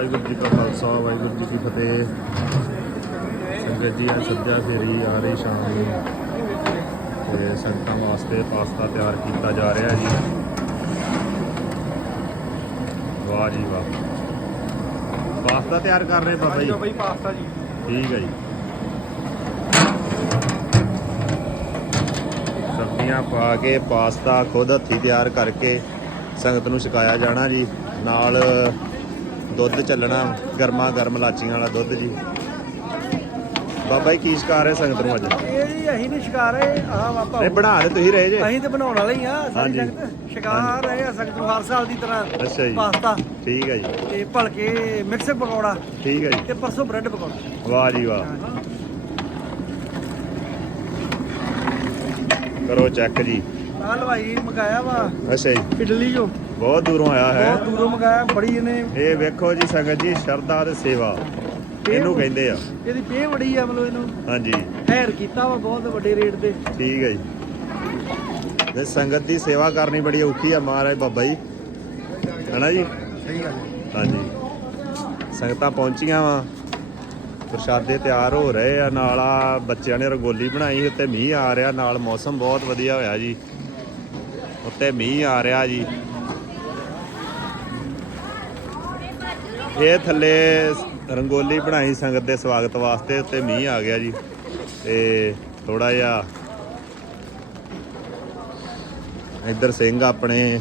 ਵਾਹਿਗੁਰੂ ਜੀ ਕਾ ਖਾਲਸਾ ਵਾਹਿਗੁਰੂ ਜੀ ਕੀ ਫਤਿਹ। ਸੰਗਤ ਜੀ ਅੱਜ ਸੱਜਾ ਫੇਰੀ ਆ ਰਹੀ ਸ਼ਾਮ ਨੂੰ। ਤੇ ਸੰਗਤਾਂ ਵਾਸਤੇ ਪਾਸਤਾ ਤਿਆਰ ਕੀਤਾ ਜਾ ਰਿਹਾ ਜੀ। ਵਾਹ ਜੀ ਵਾਹ। ਪਾਸਤਾ ਤਿਆਰ ਕਰ ਰਹੇ ਬਾਬਾ ਜੀ? ਬਈ ਪਾਸਤਾ ਜੀ। ਠੀਕ ਹੈ ਜੀ। ਸਬਜ਼ੀਆਂ ਪਾ ਕੇ ਪਾਸਤਾ ਖੁਦ ਹੱਥੀ ਤਿਆਰ ਕਰਕੇ ਸੰਗਤ ਨੂੰ ਛਕਾਇਆ ਜਾਣਾ ਜੀ। ਨਾਲ ਦੁੱਧ ਚੱਲਣਾ ਗਰਮਾ ਗਰਮ ਲਾਚੀਆਂ ਵਾਲਾ ਦੁੱਧ ਜੀ। ਬਾਬਾ ਜੀ ਕੀ ਛਕਾ ਰਹੇ ਸੰਗਤ ਨੂੰ ਅੱਜ? ਇਹ ਜੀ ਅਸੀਂ ਨਹੀਂ ਸ਼ਿਕਾਰ ਹੈ ਆਹ ਵਾਪਾ ਨਹੀਂ ਬਣਾ ਤੇ ਤੁਸੀਂ ਰਹੇ ਜੇ। ਅਸੀਂ ਤੇ ਬਣਾਉਣ ਵਾਲੇ ਹੀ ਆ ਸਾਰੀ ਹਾਂਜੀ। ਜਗਤ ਸ਼ਿਕਾਰ ਰਹੇ ਆ ਸੰਗਤ ਨੂੰ ਹਰ ਸਾਲ ਦੀ ਤਰ੍ਹਾਂ ਅੱਛਾ ਜੀ। ਪਾਸਤਾ। ਠੀਕ ਹੈ ਜੀ। ਤੇ ਭਲਕੇ ਮਿਕਸ ਪਕੌੜਾ ਠੀਕ ਹੈ ਜੀ। ਤੇ ਪਰਸੋਂ ਬ੍ਰੈਡ ਪਕੌੜਾ। ਵਾਹ ਜੀ ਵਾਹ। ਕਰੋ ਚੈੱਕ ਜੀ। ਆਹ ਹਲਵਾਈ ਮੰਗਾਇਆ ਵਾ ਅੱਛਾ ਜੀ। ਇਡਲੀ ਜੋ ਬਹੁਤ ਦੂਰੋਂ ਆਇਆ ਹੈ। ਬਹੁਤ ਦੂਰੋਂ ਮੰਗਾਇਆ ਬੜੀ ਇਹਨੇ। ਇਹ ਵੇਖੋ ਜੀ ਸੰਗਤ ਜੀ ਸ਼ਰਧਾ ਤੇ ਸੇਵਾ। ਇਹਨੂੰ ਕਹਿੰਦੇ ਆ। ਇਹਦੀ ਪੇ ਬੜੀ ਆ ਮਤਲਬ ਇਹਨੂੰ। ਹਾਂਜੀ। ਹੈਰ ਕੀਤਾ ਵਾ ਬਹੁਤ ਵੱਡੇ ਰੇਟ ਤੇ। ਠੀਕ ਹੈ ਜੀ। ਇਹ ਸੰਗਤ ਦੀ ਸੇਵਾ ਕਰਨੀ ਬੜੀ ਔਖੀ ਆ ਮਹਾਰਾਜ ਬਾਬਾ ਜੀ। ਹੈਨਾ ਜੀ? ਸਹੀ ਗੱਲ ਹਾਂਜੀ। ਸੰਗਤਾਂ ਪਹੁੰਚੀਆਂ ਵਾ। ਪ੍ਰਸ਼ਾਦੇ ਤਿਆਰ ਹੋ ਰਹੇ ਆ। ਨਾਲ ਆ ਬੱਚਿਆਂ ਨੇ ਰੰਗੋਲੀ ਬਣਾਈ ਉੱਤੇ ਮੀਂਹ ਆ ਰਿਹਾ। ਨਾਲ ਮੌਸਮ ਬਹੁਤ ਵਧੀਆ ਹੋਇਆ ਜੀ। ਉੱਤੇ ਮੀਂਹ ਆ ਰਿਹਾ ਜੀ। ਇਹ ਥੱਲੇ ਰੰਗੋਲੀ ਬਣਾਈ ਸੰਗਤ ਦੇ ਸਵਾਗਤ ਵਾਸਤੇ ਉੱਤੇ ਮੀਂਹ ਆ ਗਿਆ ਜੀ। ਤੇ ਥੋੜਾ ਜਿਹਾ ਇੱਧਰ ਸਿੰਘ ਆਪਣੇ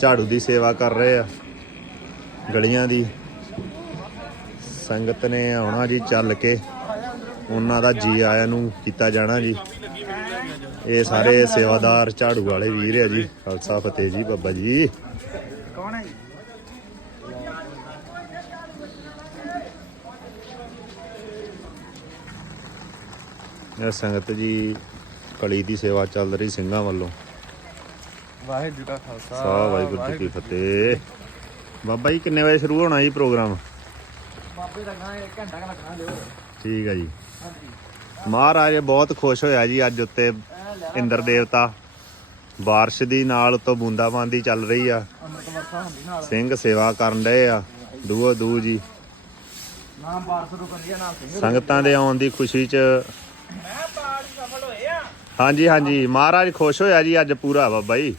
ਝਾੜੂ ਦੀ ਸੇਵਾ ਕਰ ਰਹੇ ਆ, ਗਲੀਆਂ ਦੀ। ਸੰਗਤ ਨੇ ਆਉਣਾ ਜੀ ਚੱਲ ਕੇ, ਉਹਨਾਂ ਦਾ ਜੀ ਆਇਆਂ ਨੂੰ ਕੀਤਾ ਜਾਣਾ ਜੀ। ਇਹ ਸਾਰੇ ਸੇਵਾਦਾਰ ਝਾੜੂ ਵਾਲੇ ਵੀਰ ਆ ਜੀ, ਖਾਲਸਾ ਫਤਿਹ ਜੀ, ਬਾਬਾ ਜੀ। ਕੌਣ ਹੈ ਇਹ ਸੰਗਤ ਜੀ ਕਲੀ ਦੀ ਸੇਵਾ ਚੱਲ ਰਹੀ ਸਿੰਘਾਂ ਵੱਲੋਂ। ਵਾਹਿਗੁਰੂ ਕਾ ਖਾਲਸਾ। ਸਾਹ ਵਾਹਿਗੁਰੂ ਜੀ ਕੀ ਫਤਿਹ। ਬਾਬਾ ਜੀ ਕਿੰਨੇ ਵਜੇ ਸ਼ੁਰੂ ਹੋਣਾ ਜੀ ਪ੍ਰੋਗਰਾਮ? ਬਾਬੇ ਦਾ ਗਾਂ ਇੱਕ ਘੰਟਾ ਕ ਲੱਗਣਾ ਦਿਓ। ਠੀਕ ਹੈ ਜੀ। ਮਹਾਰਾਜ ਬਹੁਤ ਖੁਸ਼ ਹੋਇਆ ਜੀ ਅੱਜ ਉੱਤੇ ਇੰਦਰ ਦੇਵਤਾ। ਬਾਰਿਸ਼ ਦੀ ਨਾਲ ਤੋਂ ਬੂੰਦਾਬਾਂਦੀ ਚੱਲ ਰਹੀ ਆ। ਸਿੰਘ ਸੇਵਾ ਕਰਨ ਡਏ ਆ। ਦੂਓ ਦੂ ਜੀ। ਨਾਮ ਬਾਰਸ ਰੁਕਣ ਦੀ ਨਾਲ ਸਿੰਘ ਸੰਗਤਾਂ ਦੇ ਆਉਣ ਦੀ ਖੁਸ਼ੀ 'ਚ ਮੈਂ ਪਾਠ ਸਫਲ ਹੋਏ ਆ ਹਾਂਜੀ ਹਾਂਜੀ। ਮਹਾਰਾਜ ਖੁਸ਼ ਹੋਇਆ ਜੀ ਅੱਜ ਪੂਰਾ ਬਾਬਾ ਜੀ।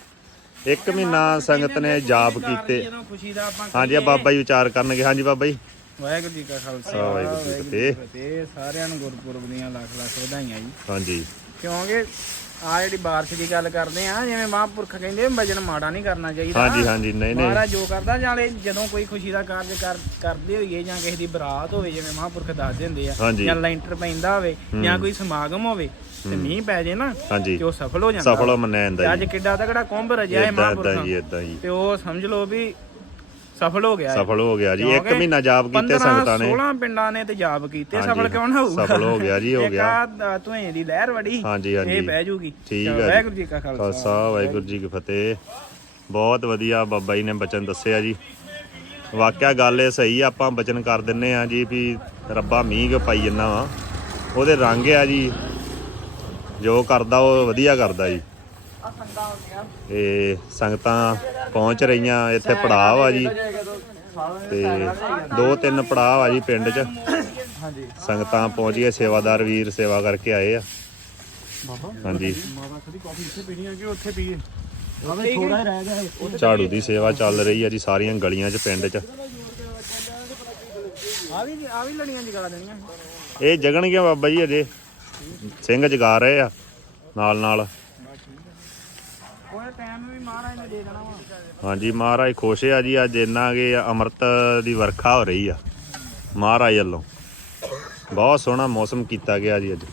ਇੱਕ ਮਹੀਨਾ ਸੰਗਤ ਨੇ ਜਾਪ ਕੀਤੇ। ਜਦੋਂ ਖੁਸ਼ੀ ਦਾ ਆਪਾਂ ਹਾਂਜੀ ਆ ਬਾਬਾ ਜੀ ਵਿਚਾਰ ਕਰਨਗੇ। ਹਾਂਜੀ ਬਾਬਾ ਜੀ। ਵਾਹਿਗੁਰੂ ਜੀ ਕਾ ਖਾਲਸਾ ਵਾਹਿਗੁਰੂ ਜੀ ਕੀ ਫਤਿਹ। ਫਤਿਹ। ਸਾਰਿਆਂ ਨੂੰ ਗੁਰਪੁਰਬ ਦੀਆਂ ਲੱਖ ਲੱਖ ਵਧਾਈਆਂ ਜੀ। ਹਾਂਜੀ। ਕਿਉਂਕਿ ਆ ਜਿਹੜੀ ਬਾਰਿਸ਼ ਦੀ ਗੱਲ ਕਰਦੇ ਆ ਜਿਵੇਂ ਮਹਾਂਪੁਰਖ ਕਹਿੰਦੇ ਵਜਨ ਮਾੜਾ ਨਹੀਂ ਕਰਨਾ ਚਾਹੀਦਾ। ਹਾਂਜੀ ਹਾਂਜੀ ਨਹੀਂ ਨਹੀਂ। ਮਹਾਰਾਜ ਜੋ ਕਰਦਾ ਜਾਲੇ ਜਦੋਂ ਕੋਈ ਖੁਸ਼ੀ ਦਾ ਕਾਰਜ ਕਰ ਕਰਦੇ ਹੋਈਏ ਜਾਂ ਕਿਸੇ ਦੀ ਬਰਾਤ ਹੋਵੇ ਜਿਵੇਂ ਮਹਾਂਪੁਰਖ ਦੱਸ ਦਿੰਦੇ ਆ ਹਾਂਜੀ। ਜਾਂ ਲੈਂਟਰ ਪੈਂਦਾ ਹੋਵੇ ਜਾਂ ਕੋਈ ਸਮਾਗਮ ਹੋਵੇ ਤੇ ਮੀਂਹ ਪੈ ਜੇ ਨਾ ਹਾਂਜੀ। ਤੇ ਉਹ ਸਫਲ ਹੋ ਜਾਂਦਾ। ਸਫਲ ਮੰਨਿਆ ਤੇ ਜਾਂਦਾ ਅੱਜ ਜੀ। ਕਿੱਡਾ ਤਕੜਾ ਕੁੰਭ ਰਜਿਆ ਹੈ ਇਦਾਂ ਇਦਾਂ ਮਹਾਂਪੁਰਖਾਂ। ਜੀ ਇਦਾਂ ਜੀ। ਤੇ ਉਹ ਸਮਝ ਲਓ ਵੀ ਸਫਲ ਹੋ ਗਿਆ। ਸਫਲ ਹੋ ਗਿਆ ਜੀ ਇੱਕ ਮਹੀਨਾ ਜਾਪ ਕੀਤੇ 15 ਸੰਗਤਾਂ ਨੇ। 16 ਪਿੰਡਾਂ ਨੇ ਤੇ ਜਾਪ ਕੀਤੇ ਸਫਲ ਕਿਉਂ ਨਾ ਹੋਊਗਾ? ਸਫਲ ਹੋ ਗਿਆ ਜੀ, ਹੋ ਗਿਆ। ਗਿਆ ਧੂਏ ਦੀ ਲਹਿਰ ਵੜੀ ਹਾਂਜੀ, ਹਾਂਜੀ। ਇਹ ਬਹਿ ਜੂਗੀ। ਠੀਕ ਹੈ। ਵਾਹਿਗੁਰੂ ਜੀ ਕਾ ਖਾਲਸਾ। ਵਾਹਿਗੁਰੂ ਜੀ ਕੀ ਫਤਿਹ। ਬਹੁਤ ਵਧੀਆ ਬਾਬਾ ਜੀ ਨੇ ਬਚਨ ਦੱਸਿਆ ਜੀ। ਵਾਕਿਆ ਗੱਲ ਇਹ ਸਹੀ ਆਪਾਂ ਬਚਨ ਕਰ ਦਿੰਨੇ ਆ ਜੀ ਵੀ ਰੱਬਾ ਮੀਂਹ ਕਿਉਂ ਪਾਈ ਜੰਨਾ ਵਾ। ਉਹਦੇ ਰੰਗ ਆ ਜੀ। ਜੋ ਕਰਦਾ ਉਹ ਵਧੀਆ ਕਰਦਾ ਜੀ। ਇਹ ਸੰਗਤਾਂ ਪਹੁੰਚ ਰਹੀਆਂ, ਇੱਥੇ ਪੜਾਅ ਆ ਜੀ। ਤੇ ਦੋ ਤਿੰਨ ਪੜਾਅ ਆ ਜੀ ਪਿੰਡ 'ਚ। ਹਾਂਜੀ ਸੰਗਤਾਂ ਪਹੁੰਚ ਗਏ, ਸੇਵਾਦਾਰ ਵੀਰ ਸੇਵਾ ਕਰਕੇ ਆਏ ਆ। ਹਾਂਜੀ। ਮਾਤਾ ਖੜੀ ਕਾਫੀ ਇੱਥੇ ਪੀਣੀ ਹੈ ਕਿ ਉੱਥੇ ਪੀਏ ਥੋੜਾ ਰਹਿ ਗਿਆ ਝਾੜੂ ਦੀ ਸੇਵਾ ਚੱਲ ਰਹੀ ਆ ਜੀ ਸਾਰੀਆਂ ਗਲੀਆਂ 'ਚ ਪਿੰਡ 'ਚ। ਆ ਵੀ ਆ ਵੀ ਲੜੀਆਂ ਜਗਾ ਦੇਣੀਆਂ ਇਹ ਜਗਣਗੇ ਬਾਬਾ ਜੀ ਅਜੇ। ਸਿੰਘ ਜਗਾ ਰਹੇ ਆ ਨਾਲ ਨਾਲ ਟਾਈਮ ਵੀ ਮਹਾਰਾਜ ਨੇ ਦੇ ਦੇਣਾ ਵਾ। ਹਾਂਜੀ, ਮਹਾਰਾਜ ਖੁਸ਼ ਆ ਜੀ, ਅੱਜ ਇੰਨਾ ਕਿ ਅੰਮ੍ਰਿਤ ਦੀ ਵਰਖਾ ਹੋ ਰਹੀ ਆ, ਮਹਾਰਾਜ ਵੱਲੋਂ। ਬਹੁਤ ਸੋਹਣਾ ਮੌਸਮ ਕੀਤਾ ਗਿਆ ਜੀ ਅੱਜ।